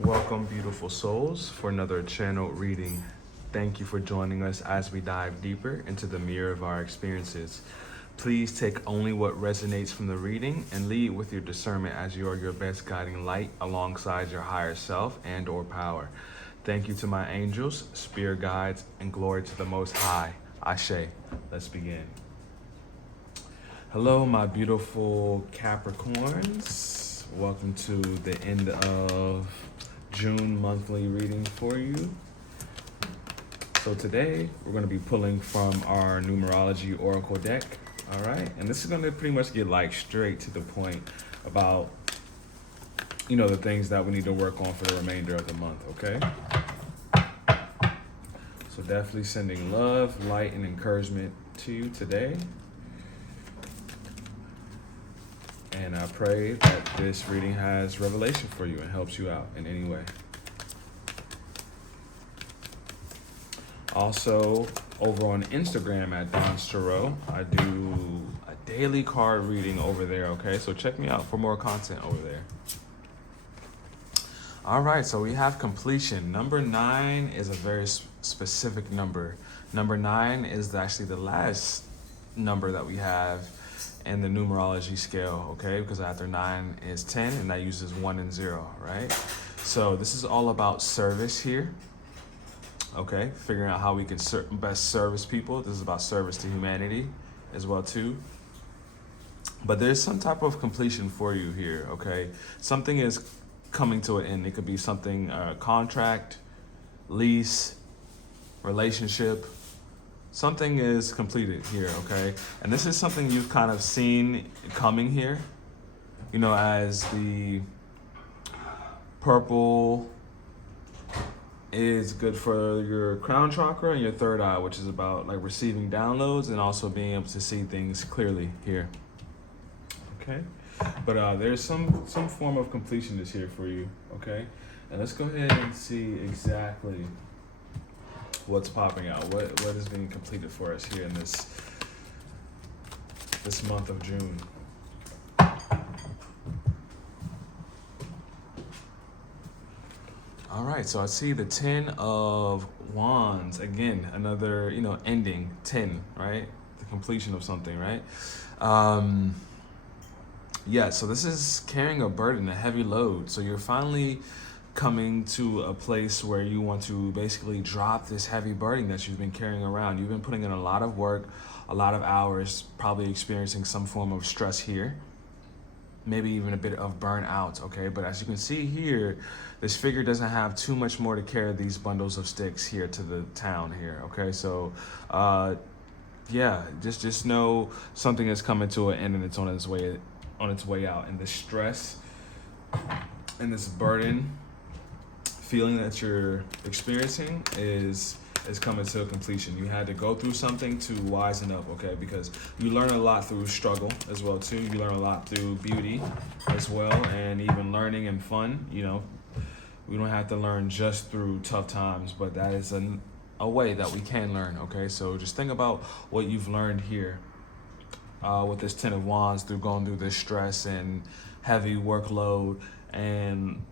Welcome, beautiful souls, for another channel reading. Thank you for joining us as we dive deeper into the mirror of our experiences. Please take only what resonates from the reading and lead with your discernment as you are your best guiding light alongside your higher self and/or power. Thank you to my angels, spirit guides, and glory to the Most High. Ashe. Let's begin. Hello, my beautiful Capricorns. Welcome to the end of June monthly reading for you. So today we're going to be pulling from our numerology oracle deck. All right, and this is going to pretty much get like straight to the point about the things that we need to work on for the remainder of the month. Okay, so definitely sending love, light, and encouragement to you today. And I pray that this reading has revelation for you and helps you out in any way. Also, over on Instagram at Donstarot, I do a daily card reading over there, okay? So check me out for more content over there. All right, so we have completion. Number 9 is a very specific number. Number 9 is actually the last number that we have in the numerology scale, okay? Because after 9 is 10, and that uses 1 and 0, right? So this is all about service here, okay? Figuring out how we can best service people. This is about service to humanity as well too. But there's some type of completion for you here, okay? Something is coming to an end. It could be something, contract, lease, relationship. Something is completed here, okay? And this is something you've kind of seen coming here, as the purple is good for your crown chakra and your third eye, which is about like receiving downloads and also being able to see things clearly here, okay? But there's some form of completion that's here for you, okay? And let's go ahead and see exactly what's popping out, what is being completed for us here in this month of June. All right, so I see the 10 of Wands again, another ending, 10, right? The completion of something, right? Yeah, so this is carrying a burden, a heavy load. So you're finally coming to a place where you want to basically drop this heavy burden that you've been carrying around. You've been putting in a lot of work, a lot of hours, probably experiencing some form of stress here, maybe even a bit of burnout, okay? But as you can see here, this figure doesn't have too much more to carry these bundles of sticks here to the town here, okay? So, yeah, just know something is coming to an end and it's on its way out. And this stress and this burden feeling that you're experiencing is coming to a completion. You had to go through something to wisen up, okay? Because you learn a lot through struggle as well too. You learn a lot through beauty as well, and even learning and fun. We don't have to learn just through tough times, but that is a way that we can learn, okay? So just think about what you've learned here with this 10 of Wands through going through this stress and heavy workload, and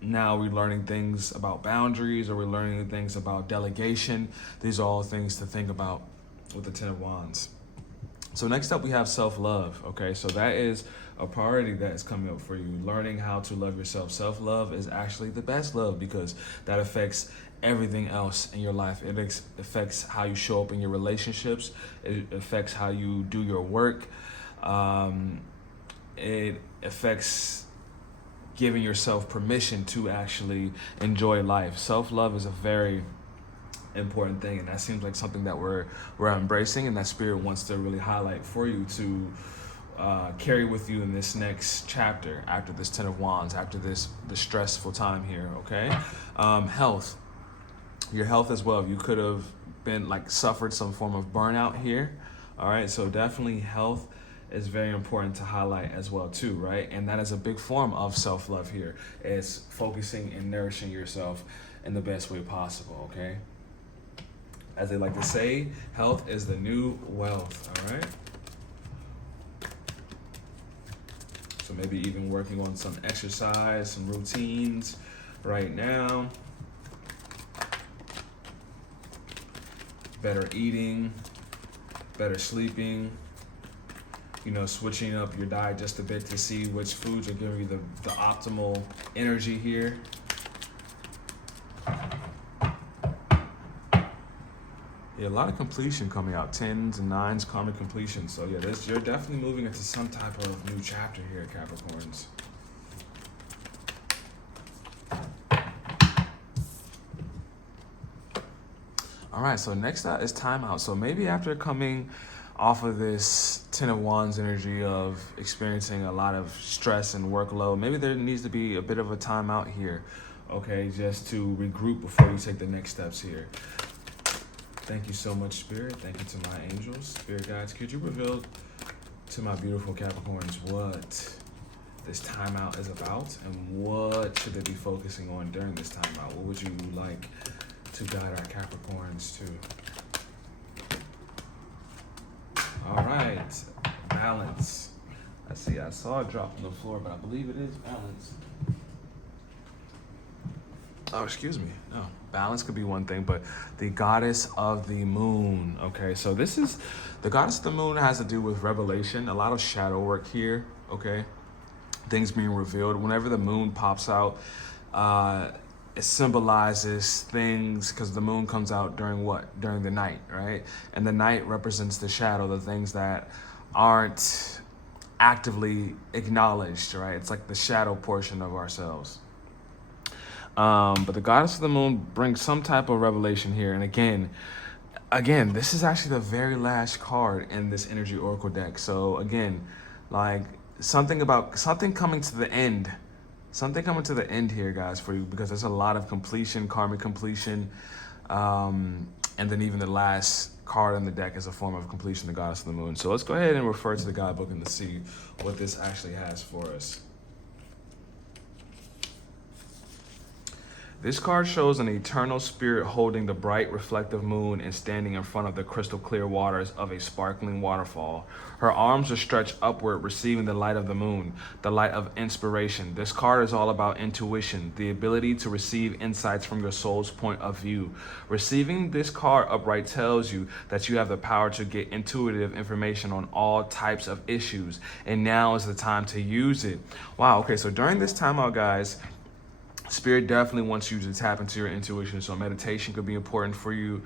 now we're learning things about boundaries, or we're learning things about delegation. These are all things to think about with the 10 of Wands. So next up we have self-love, okay? So that is a priority that is coming up for you. Learning how to love yourself. Self-love is actually the best love because that affects everything else in your life. It affects how you show up in your relationships. It affects how you do your work. It affects giving yourself permission to actually enjoy life. Self-love is a very important thing, and that seems like something that we're embracing, and that spirit wants to really highlight for you to carry with you in this next chapter after this 10 of Wands, after the stressful time here, okay? Health. Your health as well. You could have been suffered some form of burnout here, all right? So definitely health is very important to highlight as well too, right? And that is a big form of self-love here. It's focusing and nourishing yourself in the best way possible, okay? As they like to say, health is the new wealth, all right? So maybe even working on some exercise, some routines, right now. Better eating, better sleeping, you know, switching up your diet just a bit to see which foods are giving you the optimal energy here. Yeah, a lot of completion coming out, 10s and 9s, karmic completion. So yeah, you're definitely moving into some type of new chapter here, Capricorns. All right, so next out is timeout. So maybe after coming off of this 10 of Wands energy of experiencing a lot of stress and workload, maybe there needs to be a bit of a timeout here, okay, just to regroup before you take the next steps here. Thank you so much, Spirit. Thank you to my angels, Spirit guides. Could you reveal to my beautiful Capricorns what this timeout is about and what should they be focusing on during this timeout? What would you like to guide our Capricorns to? All right, balance. Let's see, I saw it drop on the floor, but I believe it is balance. Oh, excuse me. No, balance could be one thing, but the goddess of the moon. Okay, so this is, the goddess of the moon has to do with revelation, a lot of shadow work here, okay? Things being revealed. Whenever the moon pops out, it symbolizes things, because the moon comes out during what? During the night, right? And the night represents the shadow, the things that aren't actively acknowledged, right? It's like the shadow portion of ourselves. But the goddess of the moon brings some type of revelation here. And again, this is actually the very last card in this energy oracle deck. So again, like something coming to the end. Something coming to the end here, guys, for you, because there's a lot of completion, karmic completion, and then even the last card in the deck is a form of completion, the goddess of the moon. So let's go ahead and refer to the guidebook and to see what this actually has for us. This card shows an eternal spirit holding the bright reflective moon and standing in front of the crystal clear waters of a sparkling waterfall. Her arms are stretched upward, receiving the light of the moon, the light of inspiration. This card is all about intuition, the ability to receive insights from your soul's point of view. Receiving this card upright tells you that you have the power to get intuitive information on all types of issues, and now is the time to use it. Wow, okay, so during this time out, guys, Spirit definitely wants you to tap into your intuition. So meditation could be important for you.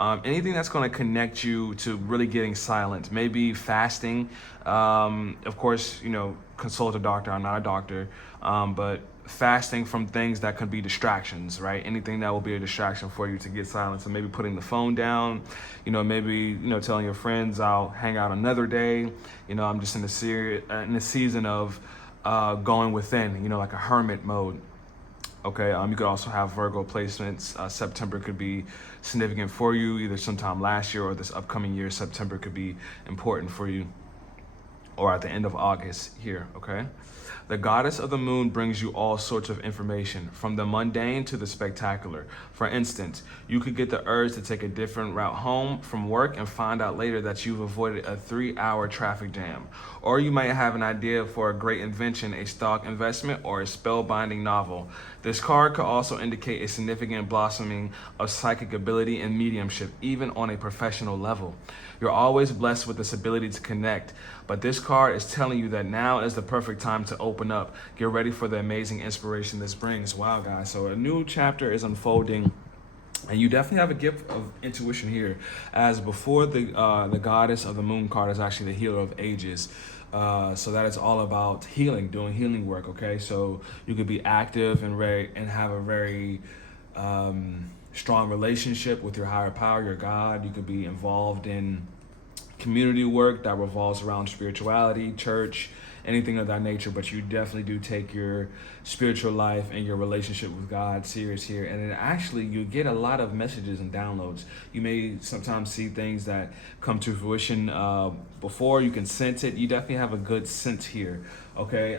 Anything that's going to connect you to really getting silent. Maybe fasting. Of course, you know, consult a doctor. I'm not a doctor. But fasting from things that could be distractions, right? Anything that will be a distraction for you to get silent. So maybe putting the phone down, you know, maybe, you know, telling your friends I'll hang out another day. You know, I'm just in the season of going within, you know, like a hermit mode. Okay, you could also have Virgo placements. September could be significant for you, either sometime last year or this upcoming year. September could be important for you, or at the end of August here, okay? The goddess of the moon brings you all sorts of information, from the mundane to the spectacular. For instance, you could get the urge to take a different route home from work and find out later that you've avoided a 3-hour traffic jam. Or you might have an idea for a great invention, a stock investment, or a spellbinding novel. This card could also indicate a significant blossoming of psychic ability and mediumship, even on a professional level. You're always blessed with this ability to connect, but this card is telling you that now is the perfect time to open up. Get ready for the amazing inspiration this brings. Wow, guys. So a new chapter is unfolding, and you definitely have a gift of intuition here. As before, the goddess of the moon card is actually the healer of ages. So that is all about healing, doing healing work, okay? So you could be active and have a very strong relationship with your higher power, your God. You could be involved in community work that revolves around spirituality, church, anything of that nature, but you definitely do take your spiritual life and your relationship with God serious here. And then actually you get a lot of messages and downloads. You may sometimes see things that come to fruition before you can sense it. You definitely have a good sense here, okay?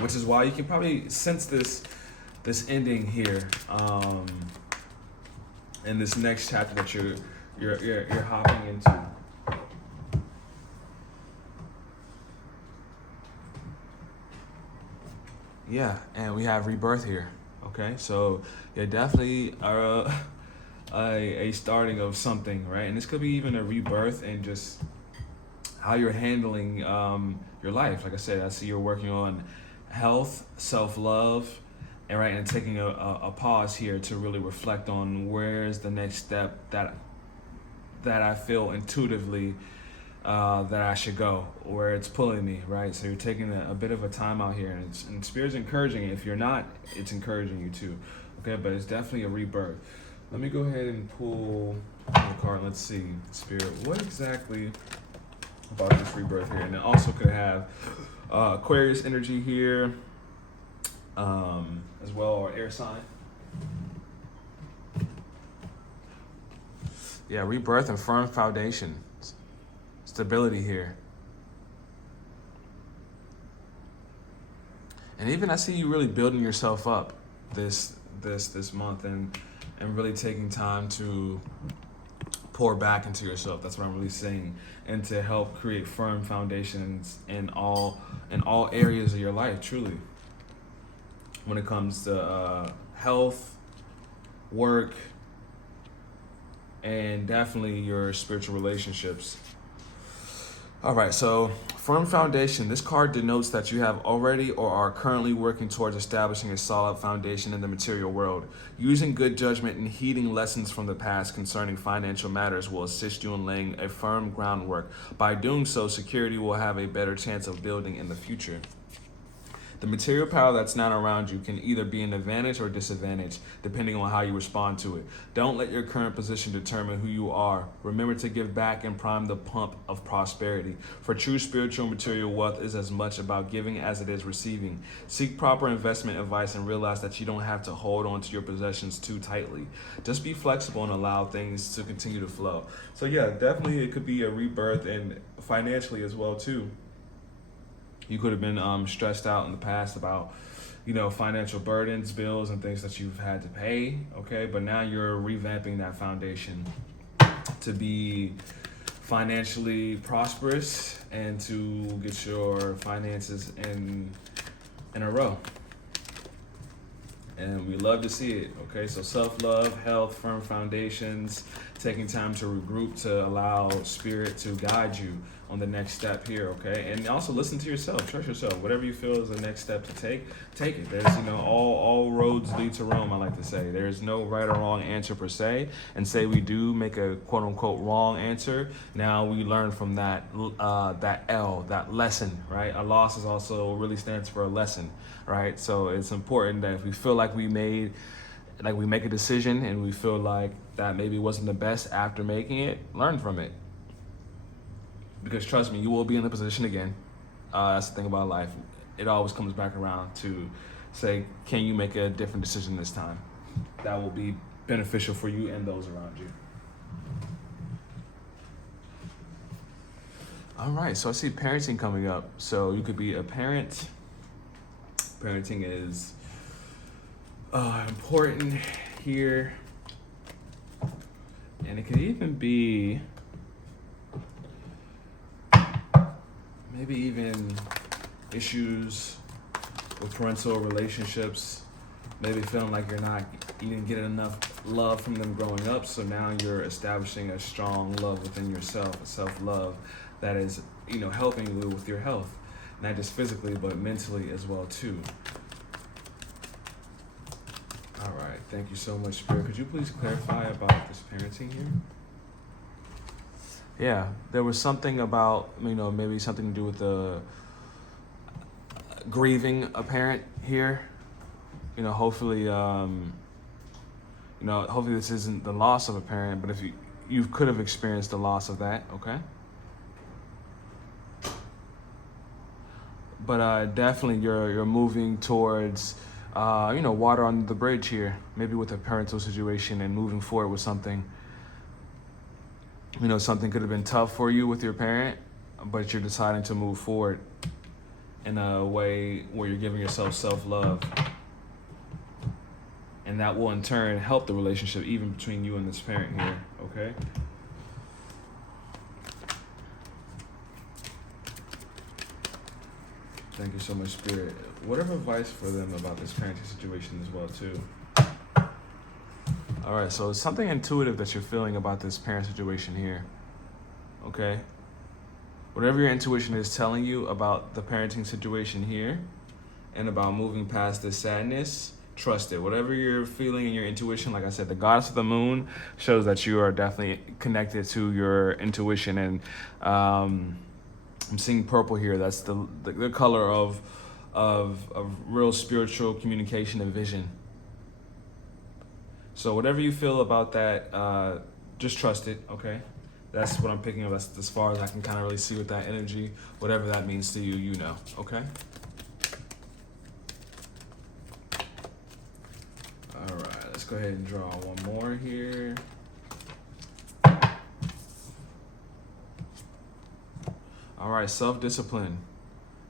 Which is why you can probably sense this ending here in this next chapter that you're hopping into. Yeah, and we have rebirth here. Okay, so yeah, definitely a starting of something, right? And this could be even a rebirth and just how you're handling your life. Like I said, I see you're working on health, self-love, and taking a pause here to really reflect on where's the next step that I feel intuitively that I should go, where it's pulling me, right? So you're taking a bit of a time out here, and Spirit's encouraging it. If you're not, it's encouraging you too, okay? But it's definitely a rebirth. Let me go ahead and pull the card. Let's see, Spirit, what exactly about this rebirth here? And it also could have Aquarius energy here, as well, or air sign. Yeah, rebirth and firm foundation. Stability here. And even I see you really building yourself up this month and really taking time to pour back into yourself. That's what I'm really saying. And to help create firm foundations in all areas of your life, truly. When it comes to health, work, and definitely your spiritual relationships. All right, so firm foundation. This card denotes that you have already or are currently working towards establishing a solid foundation in the material world. Using good judgment and heeding lessons from the past concerning financial matters will assist you in laying a firm groundwork. By doing so, security will have a better chance of building in the future. The material power that's not around you can either be an advantage or disadvantage, depending on how you respond to it. Don't let your current position determine who you are. Remember to give back and prime the pump of prosperity. For true spiritual and material wealth is as much about giving as it is receiving. Seek proper investment advice and realize that you don't have to hold on to your possessions too tightly. Just be flexible and allow things to continue to flow. So yeah, definitely it could be a rebirth, and financially as well too. You could have been stressed out in the past about, financial burdens, bills, and things that you've had to pay, okay? But now you're revamping that foundation to be financially prosperous and to get your finances in a row. And we love to see it, okay? So self-love, health, firm foundations, taking time to regroup to allow Spirit to guide you on the next step here, okay? And also listen to yourself, trust yourself. Whatever you feel is the next step to take it. There's, all roads lead to Rome, I like to say. There's no right or wrong answer per se. And say we do make a quote unquote wrong answer, now we learn from that that lesson, right? A loss is also really stands for a lesson, right? So it's important that if we feel like we make a decision and we feel like that maybe wasn't the best after making it, learn from it. Because trust me, you will be in the position again. That's the thing about life. It always comes back around to say, can you make a different decision this time? That will be beneficial for you and those around you. All right, so I see parenting coming up. So you could be a parent. Parenting is important here. And it could even be maybe even issues with parental relationships, maybe feeling like you didn't get enough love from them growing up, so now you're establishing a strong love within yourself, a self-love that is, helping you with your health, not just physically, but mentally as well too. All right, thank you so much, Spirit. Could you please clarify about this parenting here? Yeah, there was something about, maybe something to do with the grieving a parent here. Hopefully, hopefully this isn't the loss of a parent, but if you could have experienced the loss of that, okay? But definitely you're moving towards, water under the bridge here, maybe with a parental situation and moving forward with something. Something could have been tough for you with your parent, but you're deciding to move forward in a way where you're giving yourself self-love. And that will in turn help the relationship even between you and this parent here, okay? Thank you so much, Spirit. word of advice for them about this parenting situation as well too. All right, so it's something intuitive that you're feeling about this parent situation here. Okay? Whatever your intuition is telling you about the parenting situation here and about moving past this sadness, trust it. Whatever you're feeling in your intuition, like I said, the goddess of the moon shows that you are definitely connected to your intuition. And I'm seeing purple here. That's the color of real spiritual communication and vision. So whatever you feel about that, just trust it, okay? That's what I'm picking up. That's as far as I can kind of really see with that energy. Whatever that means to you, you know, okay? All right, let's go ahead and draw one more here. All right, self-discipline.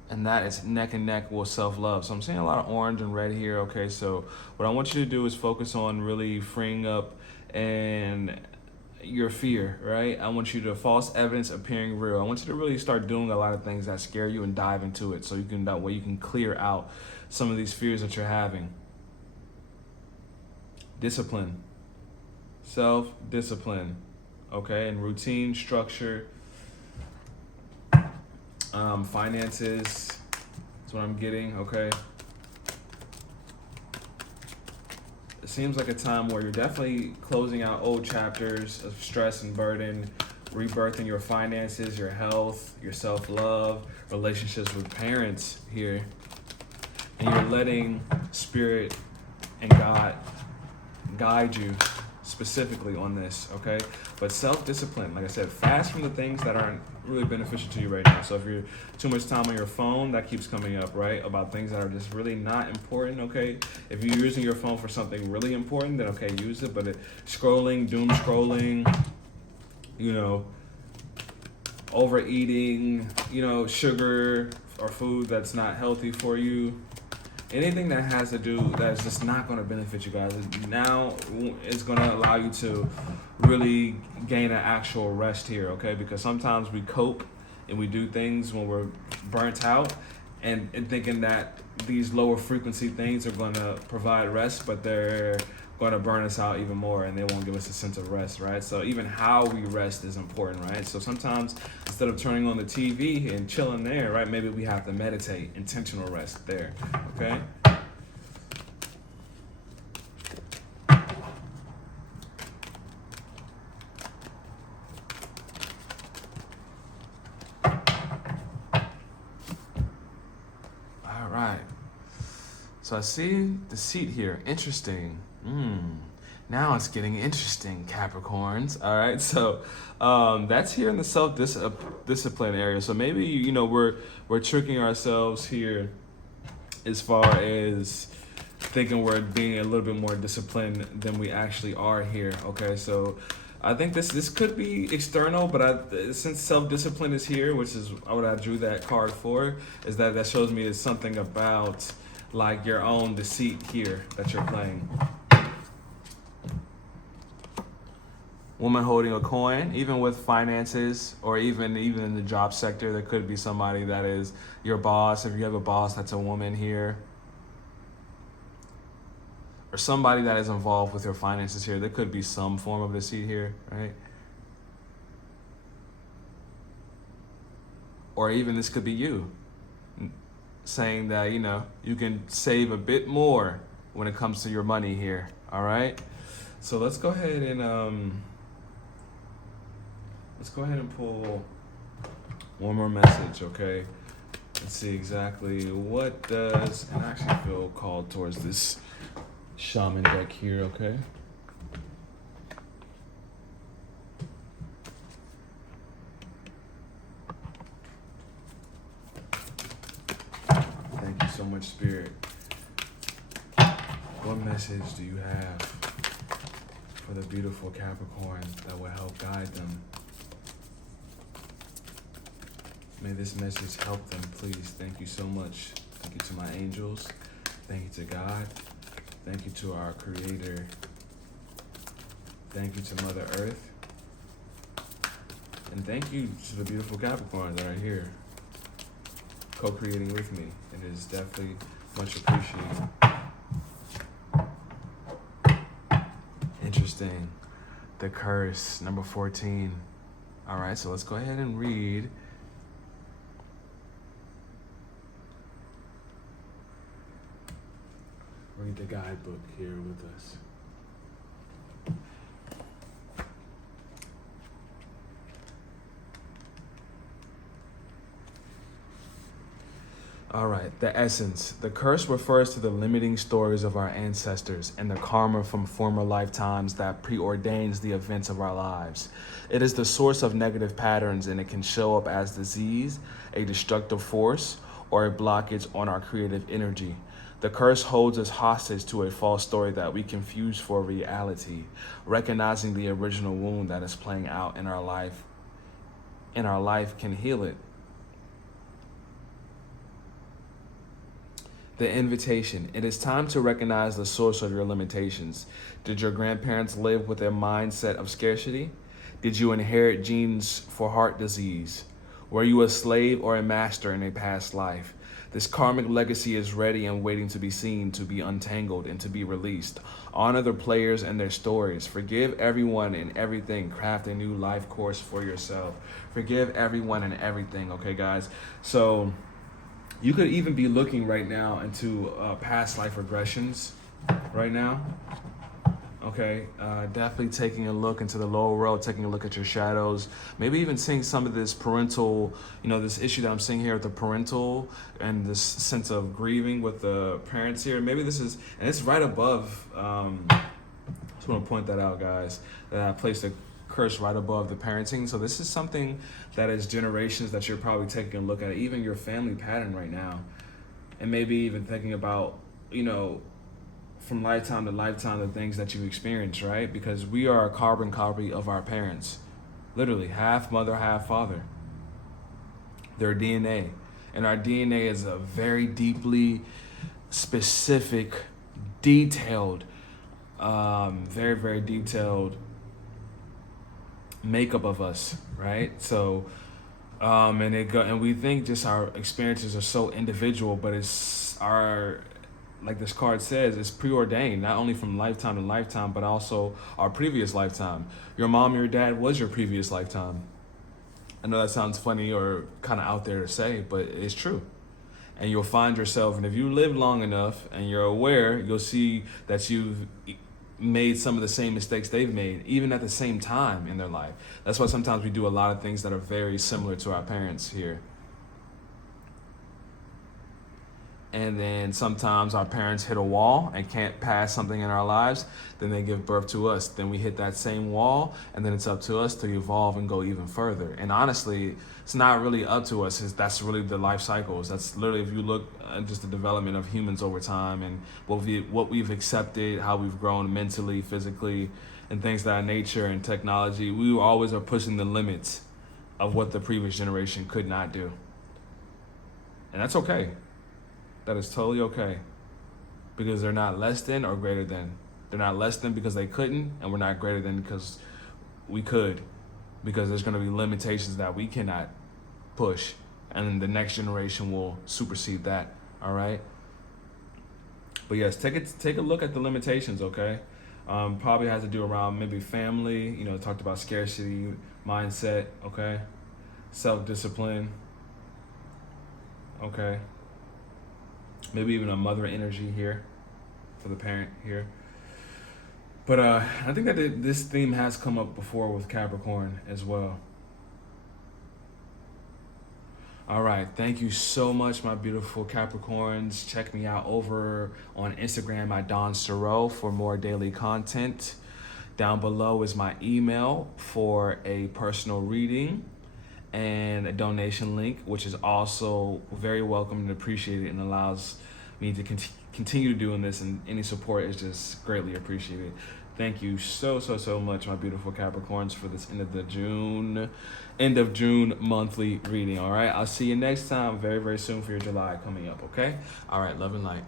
And that is neck and neck with self-love. So I'm seeing a lot of orange and red here, okay? So what I want you to do is focus on really freeing up and your fear, right? I want you to false evidence appearing real. I want you to really start doing a lot of things that scare you and dive into it so you can, that way you can clear out some of these fears that you're having. Discipline, self-discipline, okay? And routine, structure, finances, that's what I'm getting, okay? It seems like a time where you're definitely closing out old chapters of stress and burden, rebirthing your finances, your health, your self-love, relationships with parents here. And you're letting Spirit and God guide you specifically on this, okay? But self-discipline, like I said, fast from the things that aren't really beneficial to you right now. So if you're too much time on your phone, that keeps coming up, right? About things that are just really not important, okay? If you're using your phone for something really important, then okay, use it. But scrolling, doom scrolling, you know, overeating, you know, sugar or food that's not healthy for you, anything that has to do, that's just not going to benefit you guys, now it's going to allow you to really gain an actual rest here, okay? Because sometimes we cope and we do things when we're burnt out and thinking that these lower frequency things are going to provide rest, but they're going to burn us out even more and they won't give us a sense of rest, right? So even how we rest is important, right? So sometimes instead of turning on the TV and chilling there, right, maybe we have to meditate, intentional rest there, okay? All right. So I see the seat here. Interesting. Now it's getting interesting, Capricorns. All right, so that's here in the self-discipline area. So maybe, you know, we're tricking ourselves here as far as thinking we're being a little bit more disciplined than we actually are here. Okay, so I think this could be external, but since self-discipline is here, which is what I drew that card for, is that shows me it's something about like your own deceit here that you're playing. Woman holding a coin, even with finances, or even in the job sector, there could be somebody that is your boss. If you have a boss that's a woman here, or somebody that is involved with your finances here, there could be some form of deceit here, right? Or even this could be you saying that, you know, you can save a bit more when it comes to your money here, all right? So let's go ahead and pull one more message, okay? Let's see exactly what does, and I actually feel called towards this shaman deck here, okay? Thank you so much, Spirit. What message do you have for the beautiful Capricorn that will help guide them? May this message help them, please. Thank you so much. Thank you to my angels. Thank you to God. Thank you to our Creator. Thank you to Mother Earth. And thank you to the beautiful Capricorns that are here co-creating with me. It is definitely Much appreciated. Interesting. The curse, number 14. All right, so let's go ahead and read. Read the guidebook here with us. All right, the essence. The curse refers to the limiting stories of our ancestors and the karma from former lifetimes that preordains the events of our lives. It is the source of negative patterns, and it can show up as disease, a destructive force, or a blockage on our creative energy. The curse holds us hostage to a false story that we confuse for reality. Recognizing the original wound that is playing out in our life can heal it. The invitation. It is time to recognize the source of your limitations. Did your grandparents live with a mindset of scarcity? Did you inherit genes for heart disease? Were you a slave or a master in a past life? This karmic legacy is ready and waiting to be seen, to be untangled, and to be released. Honor the players and their stories. Forgive everyone and everything. Craft a new life course for yourself. Forgive everyone and everything, okay, guys? So you could even be looking right now into past life regressions right now. Okay, definitely taking a look into the lower world, taking a look at your shadows, maybe even seeing some of this parental, this issue that I'm seeing here with the parental and this sense of grieving with the parents here. Maybe this is, and it's right above, just want to point that out, guys, that I placed a curse right above the parenting. So this is something that is generations that you're probably taking a look at, even your family pattern right now. And maybe even thinking about, from lifetime to lifetime, the things that you experience, right? Because we are a carbon copy of our parents. Literally, half mother, half father. Their DNA. And our DNA is a very deeply specific, detailed, very, very detailed makeup of us, right? So, and we think just our experiences are so individual, but it's like this card says, it's preordained, not only from lifetime to lifetime, but also our previous lifetime. Your mom, your dad was your previous lifetime. I know that sounds funny or kind of out there to say, but it's true. And you'll find yourself, and if you live long enough and you're aware, you'll see that you've made some of the same mistakes they've made, even at the same time in their life. That's why sometimes we do a lot of things that are very similar to our parents here. And then sometimes our parents hit a wall and can't pass something in our lives, then they give birth to us. Then we hit that same wall, and then it's up to us to evolve and go even further. And honestly, it's not really up to us. That's really the life cycles. That's literally, if you look at just the development of humans over time and what we've accepted, how we've grown mentally, physically, and things of that nature, and technology, we always are pushing the limits of what the previous generation could not do. And that's okay. That is totally okay, because they're not less than or greater than. They're not less than because they couldn't, and we're not greater than because we could, because there's going to be limitations that we cannot push, and the next generation will supersede that. All right. But yes, take a look at the limitations. Okay. Probably has to do around maybe family. Talked about scarcity mindset. Okay. Self-discipline. Okay. Maybe even a mother energy here for the parent here. But I think that this theme has come up before with Capricorn as well. All right. Thank you so much, my beautiful Capricorns. Check me out over on Instagram at Donstarot for more daily content. Down below is my email for a personal reading and a donation link, which is also very welcome and appreciated, and allows me to continue doing this, and any support is just greatly appreciated. Thank you so much, my beautiful Capricorns, for this end of June monthly reading. All right, I'll see you next time very, very soon for your July coming up. Okay, all right, love and light.